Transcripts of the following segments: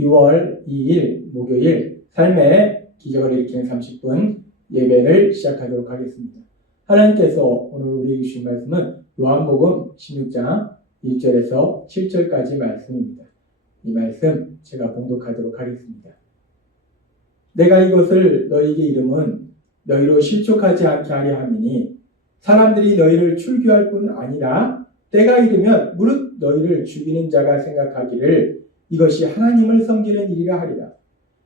2월 2일 목요일 삶의 기적을 일으키는 30분 예배를 시작하도록 하겠습니다. 하나님께서 오늘 우리에게 주신 말씀은 요한복음 16장 1절에서 7절까지 말씀입니다. 이 말씀 제가 봉독하도록 하겠습니다. 내가 이것을 너희에게 이름은 너희로 실족하지 않게 하려 함이니 사람들이 너희를 출교할 뿐 아니라 때가 이르면 무릇 너희를 죽이는 자가 생각하기를 이것이 하나님을 섬기는 일이라 하리라.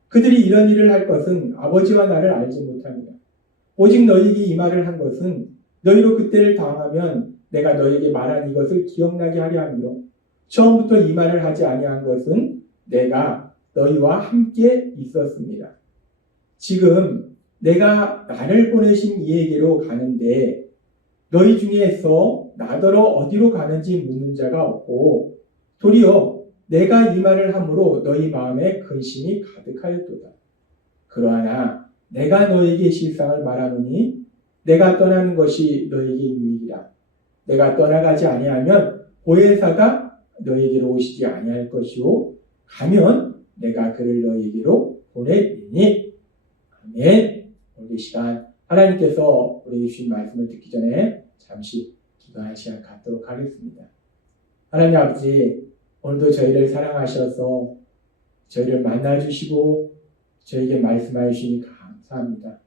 그들이 이런 일을 할 것은 아버지와 나를 알지 못합니다. 오직 너희에게 이 말을 한 것은 너희로 그때를 당하면 내가 너희에게 말한 이것을 기억나게 하려 함이요. 처음부터 이 말을 하지 아니한 것은 내가 너희와 함께 있었습니다. 지금 내가 나를 보내신 이에게로 가는데 너희 중에서 나더러 어디로 가는지 묻는 자가 없고 도리어 내가 이 말을 함으로 너희 마음에 근심이 가득하였도다. 그러나 내가 너에게 실상을 말하노니 내가 떠나는 것이 너에게 유익이라. 내가 떠나가지 아니하면 보혜사가 너에게로 오시지 아니할 것이요 가면 내가 그를 너에게로 보내리니. 아멘. 오늘 이 시간 하나님께서 우리에게 주신 말씀을 듣기 전에 잠시 기도할 시간 갖도록 하겠습니다. 하나님 아버지, 오늘도 저희를 사랑하셔서 저희를 만나주시고 저에게 말씀하여 주시니 감사합니다.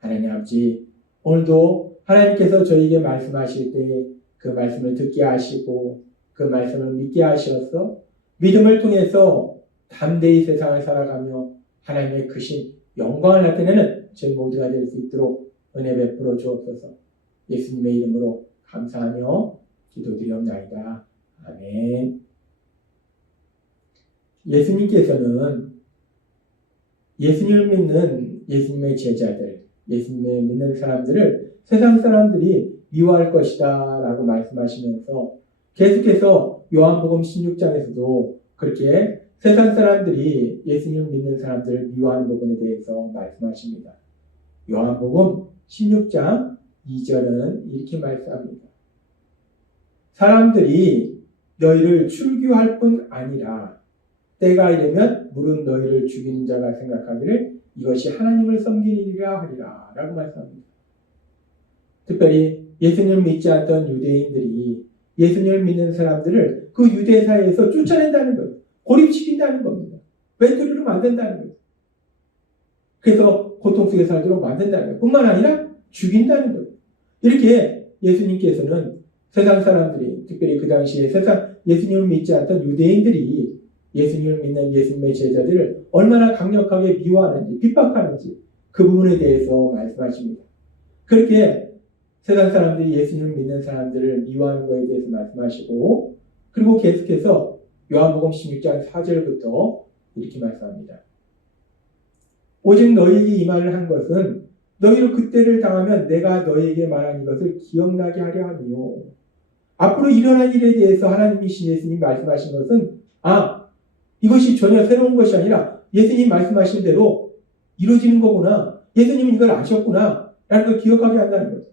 하나님 아버지, 오늘도 하나님께서 저에게 말씀하실 때 그 말씀을 듣게 하시고 그 말씀을 믿게 하셔서 믿음을 통해서 담대히 세상을 살아가며 하나님의 크신 영광을 나타내는 저희 모두가 될 수 있도록 은혜 베풀어 주옵소서. 예수님의 이름으로 감사하며 기도드리옵나이다. 아멘. 예수님께서는 예수님을 믿는 예수님의 제자들, 예수님을 믿는 사람들을 세상 사람들이 미워할 것이다 라고 말씀하시면서 계속해서 요한복음 16장에서도 그렇게 세상 사람들이 예수님을 믿는 사람들을 미워하는 부분에 대해서 말씀하십니다. 요한복음 16장 2절은 이렇게 말씀합니다. 사람들이 너희를 출교할 뿐 아니라 때가 이르면 무릇 너희를 죽이는 자가 생각하기를 이것이 하나님을 섬기는 일이라 하리라 라고 말씀합니다. 특별히 예수님을 믿지 않던 유대인들이 예수님을 믿는 사람들을 그 유대 사회에서 쫓아낸다는 거예요. 고립시킨다는 겁니다. 외톨이로 만든다는 거예요. 그래서 고통 속에 살도록 만든다는 거예요. 뿐만 아니라 죽인다는 거예요. 이렇게 예수님께서는 세상 사람들이, 특별히 그 당시에 세상 예수님을 믿지 않던 유대인들이 예수님을 믿는 예수님의 제자들을 얼마나 강력하게 미워하는지, 핍박하는지 그 부분에 대해서 말씀하십니다. 그렇게 세상 사람들이 예수님을 믿는 사람들을 미워하는 것에 대해서 말씀하시고, 그리고 계속해서 요한복음 16장 4절부터 이렇게 말씀합니다. 오직 너희에게 이 말을 한 것은 너희로 그때를 당하면 내가 너희에게 말한 이것을 기억나게 하려 함이요. 앞으로 일어날 일에 대해서 하나님이신 예수님이 말씀하신 것은 이것이 전혀 새로운 것이 아니라 예수님이 말씀하신 대로 이루어지는 거구나. 예수님은 이걸 아셨구나. 라는 걸 기억하게 한다는 거죠.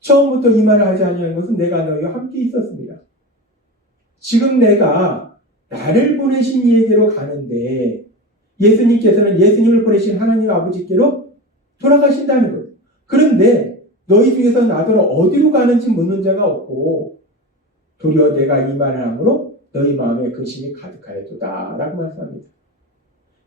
처음부터 이 말을 하지 아니하는 것은 내가 너희와 함께 있었습니다. 지금 내가 나를 보내신 이에게로 가는데 예수님께서는 예수님을 보내신 하나님 아버지께로 돌아가신다는 거예요. 그런데 너희 중에서 나더러 어디로 가는지 묻는 자가 없고 도리어 내가 이 말을 함으로 너희 마음에 근심이 가득하였도다 라고 말씀합니다.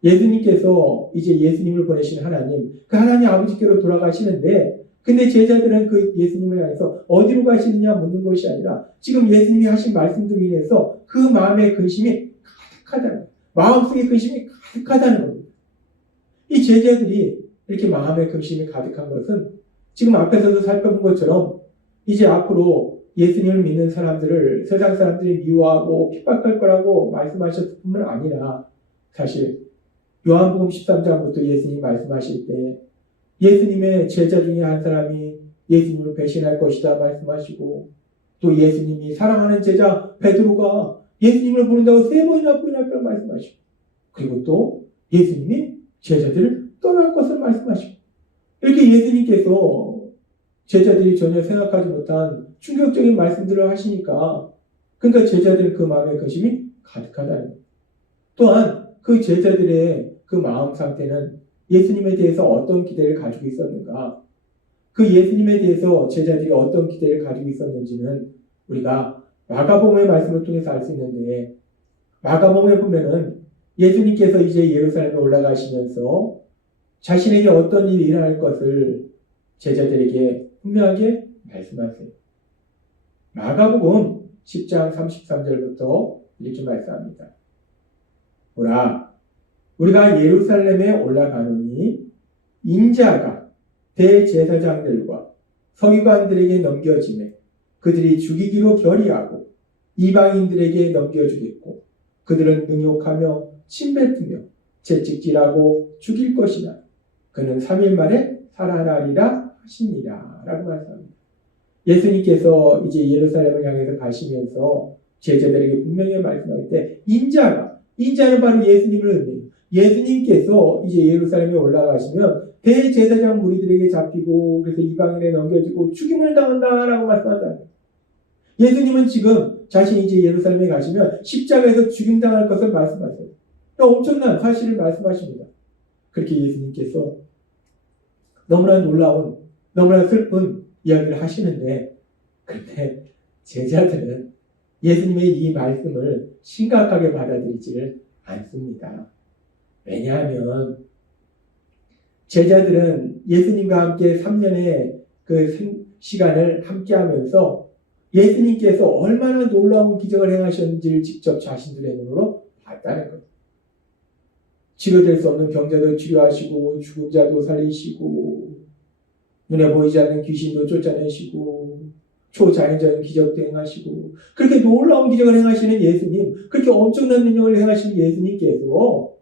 예수님께서 이제 예수님을 보내신 하나님, 그 하나님 아버지께로 돌아가시는데 근데 제자들은 그 예수님을 향해서 어디로 가시느냐 묻는 것이 아니라 지금 예수님이 하신 말씀들로 인해서 그 마음의 근심이 가득하다는 거예요. 마음속에 근심이 가득하다는 겁니다. 이 제자들이 이렇게 마음의 근심이 가득한 것은 지금 앞에서도 살펴본 것처럼 이제 앞으로 예수님을 믿는 사람들을 세상 사람들이 미워하고 핍박할 거라고 말씀하셨을 뿐만 아니라 사실 요한복음 13장부터 예수님이 말씀하실 때 예수님의 제자 중에 한 사람이 예수님을 배신할 것이다 말씀하시고 또 예수님이 사랑하는 제자 베드로가 예수님을 부른다고 3번이나 부인할 걸 말씀하시고 그리고 또 예수님이 제자들을 떠날 것을 말씀하시고 이렇게 예수님께서 제자들이 전혀 생각하지 못한 충격적인 말씀들을 하시니까 그러니까 제자들 그 마음의 근심이 가득하다는 거예요. 또한 그 제자들의 그 마음 상태는 예수님에 대해서 어떤 기대를 가지고 있었는가? 그 예수님에 대해서 제자들이 어떤 기대를 가지고 있었는지는 우리가 마가복음의 말씀을 통해서 알 수 있는데, 마가복음에 보면은 예수님께서 이제 예루살렘에 올라가시면서 자신에게 어떤 일이 일어날 것을 제자들에게 분명하게 말씀하세요. 마가복음 10장 33절부터 이렇게 말씀합니다. 보라, 우리가 예루살렘에 올라가노니 인자가 대제사장들과 서기관들에게 넘겨지매 그들이 죽이기로 결의하고 이방인들에게 넘겨주겠고 그들은 능욕하며 침뱉으며 채찍질하고 죽일 것이나 그는 3일 만에 살아나리라 하시니라 라고 말씀합니다. 예수님께서 이제 예루살렘을 향해서 가시면서 제자들에게 분명히 말씀할 때 인자는 바로 예수님을 의미해요. 예수님께서 이제 예루살렘에 올라가시면 대제사장 무리들에게 잡히고 그래서 이방인에 넘겨지고 죽임을 당한다라고 말씀한다. 예수님은 지금 자신이 이제 예루살렘에 가시면 십자가에서 죽임당할 것을 말씀하세요. 엄청난 사실을 말씀하십니다. 그렇게 예수님께서 너무나 놀라운, 너무나 슬픈 이야기를 하시는데, 그런데 제자들은 예수님의 이 말씀을 심각하게 받아들이지를 않습니다. 왜냐하면 제자들은 예수님과 함께 3년의 그 시간을 함께 하면서 예수님께서 얼마나 놀라운 기적을 행하셨는지를 직접 자신들의 눈으로 봤다는 거예요. 치료될 수 없는 병자도 치료하시고 죽은 자도 살리시고 눈에 보이지 않는 귀신도 쫓아내시고 초자연적인 기적도 행하시고 그렇게 놀라운 기적을 행하시는 예수님, 그렇게 엄청난 능력을 행하시는 예수님께서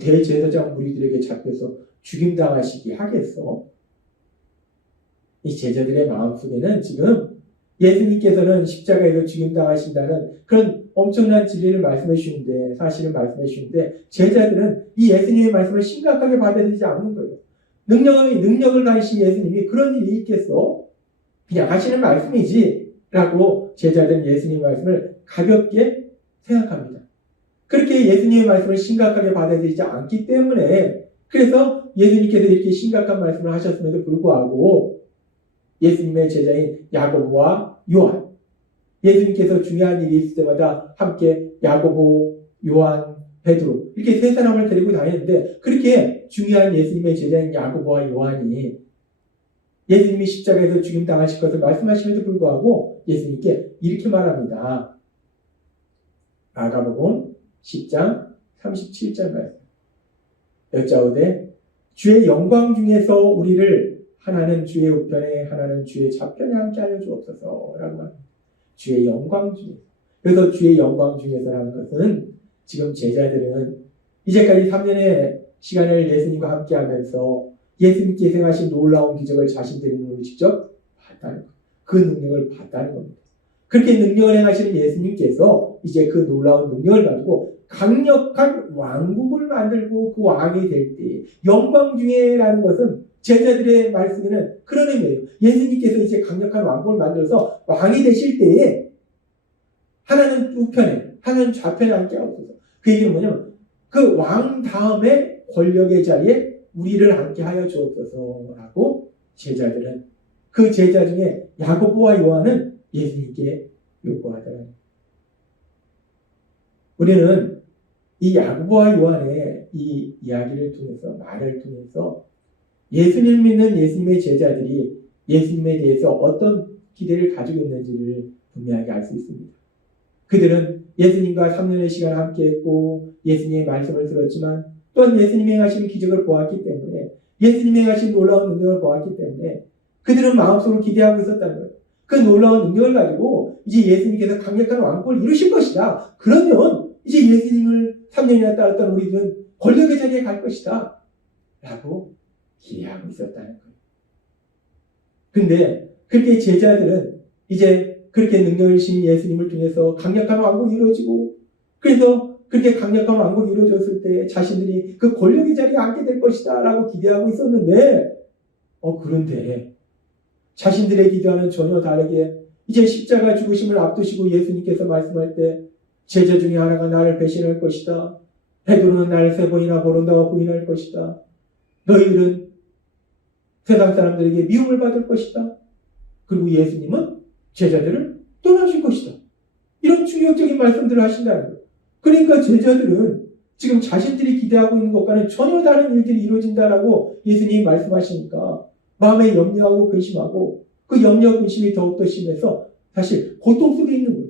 대제사장 무리들에게 잡혀서 죽임당하시게 하겠어? 이 제자들의 마음속에는 지금 예수님께서는 십자가에서 죽임당하신다는 그런 엄청난 진리를 말씀해 주시는데, 사실을 말씀해 주시는데 제자들은 이 예수님의 말씀을 심각하게 받아들이지 않는 거예요. 능력을 가지신 예수님이 그런 일이 있겠어? 그냥 하시는 말씀이지 라고 제자들은 예수님의 말씀을 가볍게 생각합니다. 그렇게 예수님의 말씀을 심각하게 받아들이지 않기 때문에, 그래서 예수님께서 이렇게 심각한 말씀을 하셨음에도 불구하고 예수님의 제자인 야고보와 요한, 예수님께서 중요한 일이 있을 때마다 함께 야고보, 요한, 베드로 이렇게 세 사람을 데리고 다니는데, 그렇게 중요한 예수님의 제자인 야고보와 요한이 예수님이 십자가에서 죽임당하실 것을 말씀하심에도 불구하고 예수님께 이렇게 말합니다. 마가복음 10장 37절 말씀. 여짜오되 주의 영광 중에서 우리를 하나는 주의 우편에 하나는 주의 좌편에 함께 하여 주옵소서 라고 합니다. 주의 영광 중에서. 그래서 주의 영광 중에서라는 것은 지금 제자들은 이제까지 3년의 시간을 예수님과 함께 하면서 예수님께서 행하신 놀라운 기적을 자신들의 눈으로 직접 봤다는 것. 그 능력을 봤다는 겁니다. 그렇게 능력을 행하시는 예수님께서 이제 그 놀라운 능력을 가지고 강력한 왕국을 만들고 그 왕이 될 때, 영광 중에라는 것은 제자들의 말씀에는 그런 의미예요. 예수님께서 이제 강력한 왕국을 만들어서 왕이 되실 때에 하나는 우편에 하나는 좌편에 함께 하옵소서. 그 얘기는 뭐냐면 그 왕 다음에 권력의 자리에 우리를 함께 하여 주옵소서라고 제자들은, 그 제자 중에 야고보와 요한은 예수님께 요구하더라. 우리는 이 야고보와 요한의 이 이야기를 통해서, 말을 통해서 예수님 믿는 예수님의 제자들이 예수님에 대해서 어떤 기대를 가지고 있는지를 분명하게 알 수 있습니다. 그들은 예수님과 3년의 시간을 함께했고 예수님의 말씀을 들었지만 또한 예수님이 행하신 기적을 보았기 때문에, 예수님이 행하신 놀라운 능력을 보았기 때문에 그들은 마음속으로 기대하고 있었다는 거예요. 그 놀라운 능력을 가지고 이제 예수님께서 강력한 왕국을 이루실 것이다. 그러면 이제 예수님을 3년이나 따랐던 우리들은 권력의 자리에 갈 것이다 라고 기대하고 있었다는 거예요. 근데 그렇게 제자들은 이제 그렇게 능력을 신 예수님을 통해서 강력한 왕국이 이루어지고, 그래서 그렇게 강력한 왕국이 이루어졌을 때 자신들이 그 권력의 자리에 앉게 될 것이다 라고 기대하고 있었는데, 그런데 자신들의 기대와는 전혀 다르게 이제 십자가 죽으심을 앞두시고 예수님께서 말씀할 때 제자 중에 하나가 나를 배신할 것이다, 베드로는 나를 3번이나 버린다고 부인할 것이다. 너희들은 세상 사람들에게 미움을 받을 것이다. 그리고 예수님은 제자들을 떠나실 것이다. 이런 충격적인 말씀들을 하신다는 거예요. 그러니까 제자들은 지금 자신들이 기대하고 있는 것과는 전혀 다른 일들이 이루어진다라고 예수님이 말씀하시니까 마음에 염려하고 근심하고 그 염려 근심이 더욱더 심해서 사실 고통 속에 있는 거예요.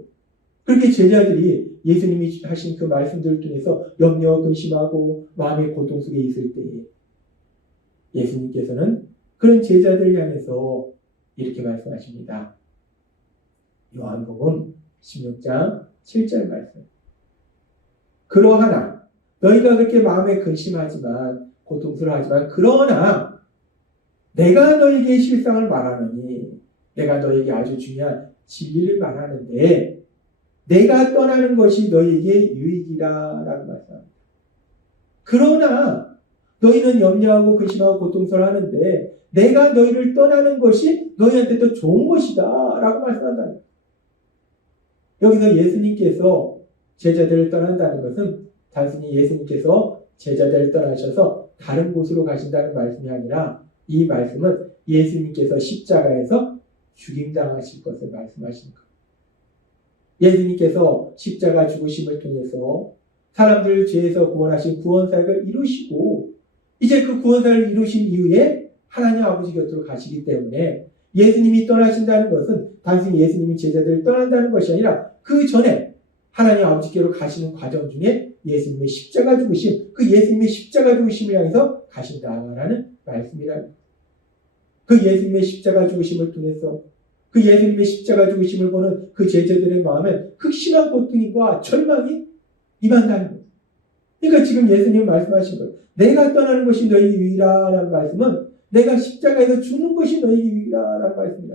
그렇게 제자들이 예수님이 하신 그 말씀들을 통해서 염려 근심하고 마음의 고통 속에 있을 때에 예수님께서는 그런 제자들을 향해서 이렇게 말씀하십니다. 요한복음 16장 7절 말씀. 그러하나 너희가 그렇게 마음에 근심하지만 고통스러워하지만 그러나 내가 너에게 실상을 말하노니 내가 너에게 아주 중요한 진리를 말하는데 내가 떠나는 것이 너에게 유익이라 라고 말씀합니다. 그러나 너희는 염려하고 근심하고 고통스러워하는데 내가 너희를 떠나는 것이 너희한테 더 좋은 것이다 라고 말씀한다는 거예요. 여기서 예수님께서 제자들을 떠난다는 것은 단순히 예수님께서 제자들을 떠나셔서 다른 곳으로 가신다는 말씀이 아니라 이 말씀은 예수님께서 십자가에서 죽임당하실 것을 말씀하시는 거예요. 예수님께서 십자가 죽으심을 통해서 사람들을 죄에서 구원하신 구원사역을 이루시고 이제 그 구원사역을 이루신 이후에 하나님 아버지 곁으로 가시기 때문에 예수님이 떠나신다는 것은 단순히 예수님이 제자들을 떠난다는 것이 아니라 그 전에 하나님 아버지께로 가시는 과정 중에 예수님의 십자가 죽으심, 그 예수님의 십자가 죽으심을 향해서 가신다라는 말씀이랍니다. 그 예수님의 십자가 죽으심을 통해서 그 예수님의 십자가 죽으심을 보는 그 제자들의 마음에 극심한 고통과 절망이 임한다는 거예요. 그러니까 지금 예수님 말씀하신 거예요. 내가 떠나는 것이 너희에게 유익이라는 말씀은 내가 십자가에서 죽는 것이 너희에게 유익이라는 말씀이다.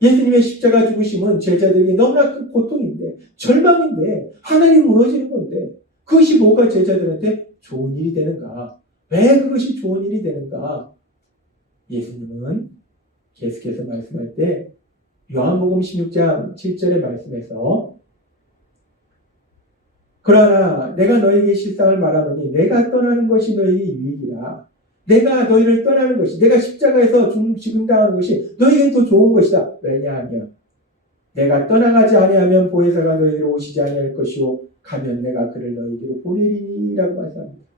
예수님의 십자가 죽으심은 제자들에게 너무나 큰 고통인데 절망인데 하나님이 무너지는 건데 그것이 뭐가 제자들한테 좋은 일이 되는가? 왜 그것이 좋은 일이 되는가? 예수님은 계속해서 말씀할 때 요한복음 16장 7절의 말씀에서 그러나 내가 너에게 실상을 말하노니 내가 떠나는 것이 너에게 유익이라. 내가 너희를 떠나는 것이 내가 십자가에서 죽임당하는 것이 너희에게 더 좋은 것이다. 왜냐하면 내가 떠나가지 아니하면 보혜사가 너희로 오시지 아니할 것이요 가면 내가 그를 너희에게로 보내리니라고 말씀합니다.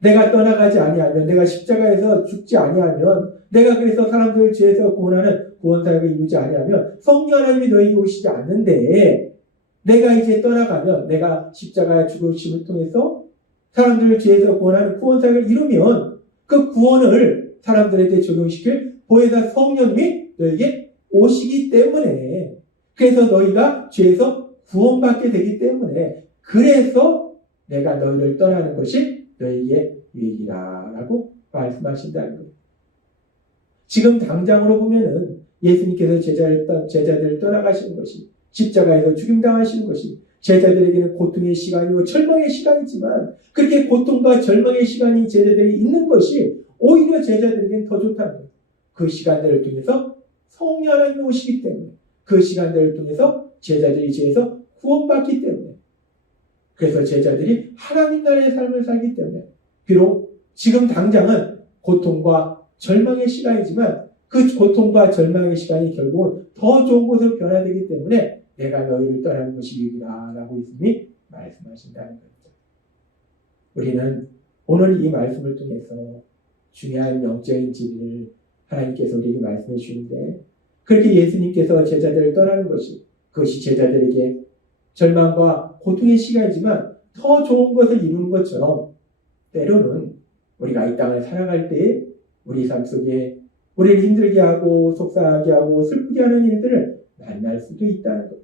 내가 떠나가지 아니하면 내가 십자가에서 죽지 아니하면 내가 그래서 사람들을 죄에서 구원하는 구원사역을 이루지 아니하면 성령 하나님이 너희에게 오시지 않는데 내가 이제 떠나가면 내가 십자가의 죽으심을 통해서 사람들을 죄에서 구원하는 구원사역을 이루면 그 구원을 사람들에게 적용시킬 보혜사 성령님이 너에게 오시기 때문에 그래서 너희가 죄에서 구원받게 되기 때문에 그래서 내가 너희를 떠나는 것이 너희에게 유익이라 라고 말씀하신다는 거예요. 지금 당장으로 보면은 예수님께서 제자들을 떠나가시는 것이 십자가에서 죽임당하시는 것이 제자들에게는 고통의 시간이고 절망의 시간이지만 그렇게 고통과 절망의 시간이 제자들이 있는 것이 오히려 제자들에게는 더 좋다는 거예요. 그 시간들을 통해서 성령 하나님이 오시기 때문에 그 시간들을 통해서 제자들이 죄에서 구원받기 때문에 그래서 제자들이 하나님 나라의 삶을 살기 때문에 비록 지금 당장은 고통과 절망의 시간이지만 그 고통과 절망의 시간이 결국은 더 좋은 곳으로 변화되기 때문에 내가 너희를 떠나는 것이 유익이다 라고 예수님이 말씀하신다는 겁니다. 우리는 오늘 이 말씀을 통해서 중요한 영적인 진리를 하나님께서 우리에게 말씀해 주시는데 그렇게 예수님께서 제자들을 떠나는 것이 그것이 제자들에게 절망과 고통의 시간이지만 더 좋은 것을 이루는 것처럼 때로는 우리가 이 땅을 살아갈 때 우리 삶 속에 우리를 힘들게 하고 속상하게 하고 슬프게 하는 일들을 만날 수도 있다는 것.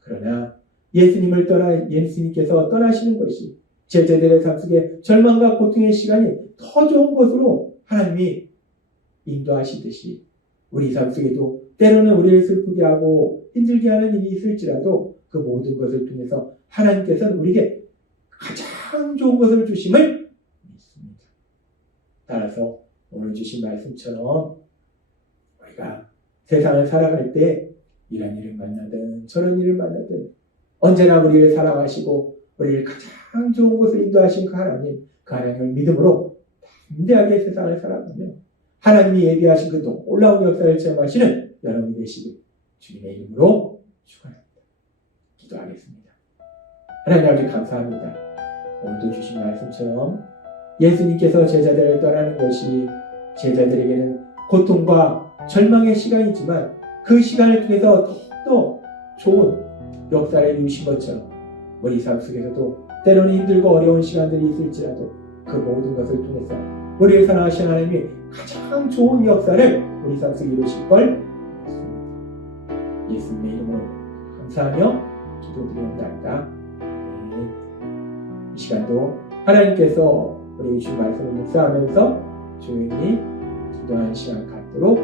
그러나 예수님께서 떠나시는 것이 제자들의 삶 속에 절망과 고통의 시간이 더 좋은 것으로 하나님이 인도하시듯이 우리 삶 속에도 때로는 우리를 슬프게 하고 힘들게 하는 일이 있을지라도 그 모든 것을 통해서 하나님께서는 우리에게 가장 좋은 것을 주심을 믿습니다. 따라서 오늘 주신 말씀처럼 우리가 세상을 살아갈 때 이런 일을 만나든 저런 일을 만나든 언제나 우리를 사랑하시고 우리를 가장 좋은 곳을 인도하신 그 하나님을 믿음으로 담대하게 세상을 살아가며 하나님이 예비하신 그 놀라운 역사를 체험하시는 여러분이 되시길 주님의 이름으로 축원합니다. 기도하겠습니다. 하나님 아버지 감사합니다. 오늘도 주신 말씀처럼 예수님께서 제자들을 떠나는 것이 제자들에게는 고통과 절망의 시간이지만 그 시간을 통해서 더욱더 좋은 역사를 이루신 것처럼 우리 삶 속에서도 때로는 힘들고 어려운 시간들이 있을지라도 그 모든 것을 통해서 우리를 사랑하시는 하나님이 가장 좋은 역사를 우리 삶 속에 이루실 걸 믿습니다. 예수님의 이름으로 감사하며 기도드리옵나이다. 이 시간도 하나님께서 우리 주신 말씀을 묵상하면서 조용히 기도하는 시간 갖도록